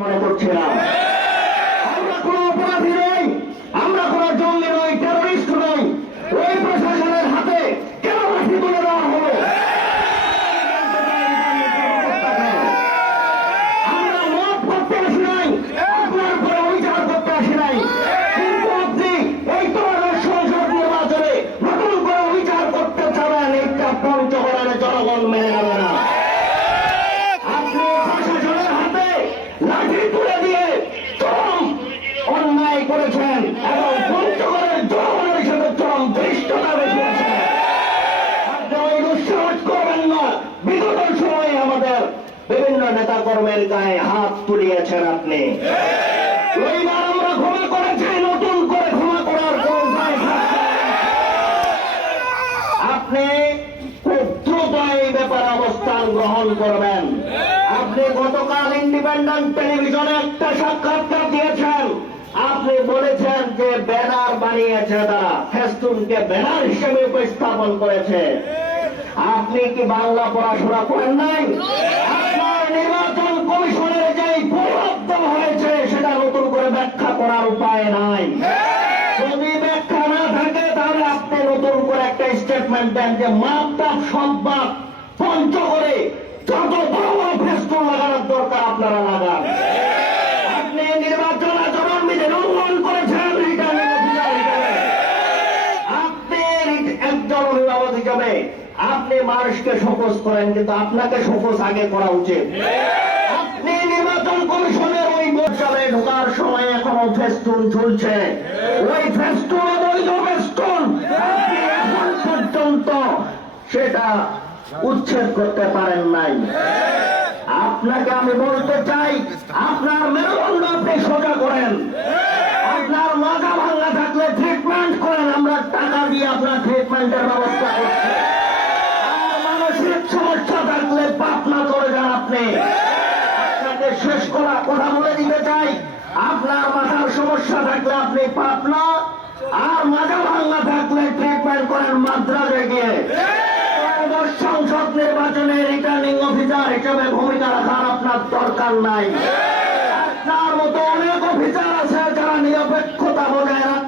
মনে করছি না। আমরা কোনো অপরাধী নই, আমরা কোনো জঙ্গি নই, টেরোরিস্ট নই। ওই প্রশাসনের হাতে কেন লাঠি তুলে দেওয়া হলো? আমরা মত করতে আসি নাই, আপনার উপরে বিচার করতে আসি নাই। কিন্তু আপনি এই ধরনের সংসদ নির্বাচনে নতুন করে বিচার করতে চাবেন, এইটা পঞ্চগড়ের জনগণ মেনে নেবে না। আপনি প্রশাসনের হাতে লাঠি তুলে দিয়ে চরম অন্যায় করেছেন এবং পঞ্চগড়ের জনগণের সাথে চরম ধৃষ্টতা দেখিয়েছেন। আপনি ওই দুঃসাহস করবেন না। বিগত সময়ে আমাদের বিভিন্ন নেতা কর্মের গায়ে হাত তুলিয়েছেন আপনি। এইবার আমরা ক্ষমা করেছি, নতুন করে ক্ষমা করার কোন উপায় থাকছে না। আপনি খুব দ্রুত এই ব্যাপারে অবস্থান গ্রহণ করবেন। আপনি গতকাল ইন্ডিপেন্ডেন্ট টেলিভিশনে একটা সাক্ষাৎকার দিয়েছেন। আপনি বলেছেন যে ব্যানার বানিয়েছে তারা, ফেস্টুনকে ব্যানার হিসেবে উপস্থাপন করেছে। আপনি কি বাংলা পড়াশোনা করেন নাই? আপনার নির্বাচন কমিশনের যে পরিবর্ত হয়েছে সেটা নতুন করে ব্যাখ্যা করার উপায় নাই। যদি ব্যাখ্যা না থাকে তাহলে আপনি নতুন করে একটা স্টেটমেন্ট দেন যে মাপটা সম্পাদ পঞ্চগড়ে যত বড় বড় ফেস্টুন লাগানোর দরকার আপনারা লাগান। আপনি নির্বাচন আচরণ বিধি লঙ্ঘন করেছেন রিটার্নিং অফিসার হিসেবে। আপনি একজন অভিভাবক হিসেবে আপনি মানুষকে শোকজ করেন, কিন্তু আপনাকে শোকজ আগে করা উচিত। আপনি নির্বাচন কমিশনের ওই বোর্ডে ঢোকার সময় এখনো ফেস্টুন ঝুলছে। ওই ফেস্টুন অবৈধ ফেস্টুন আপনি এখন পর্যন্ত সেটা উচ্ছেদ করতে পারেন নাই। আপনাকে আমি বলতে চাই, আপনার মেরুদণ্ড আপনি সোজা করেন। আপনার মাজা ভাঙা থাকলে ট্রিটমেন্ট করেন, আমরা টাকা দিয়ে আপনার ট্রিটমেন্টের ব্যবস্থা করছি। আর মানসিক সমস্যা থাকলে পাবনা চলে যান আপনি। আপনাকে শেষ করা কথা বলে দিতে চাই, আপনার মাথার সমস্যা থাকলে আপনি পাবনা, আর মাজা ভাঙা থাকলে ট্রিটমেন্ট করেন মাদ্রাজে গিয়ে। সংসদ নির্বাচনে রিটার্নিং অফিসার হিসেবে ভূমিকা রাখার আপনার দরকার নাই। আপনার মতো অনেক অফিসার আছে যারা নিরপেক্ষতা বজায় রাখতে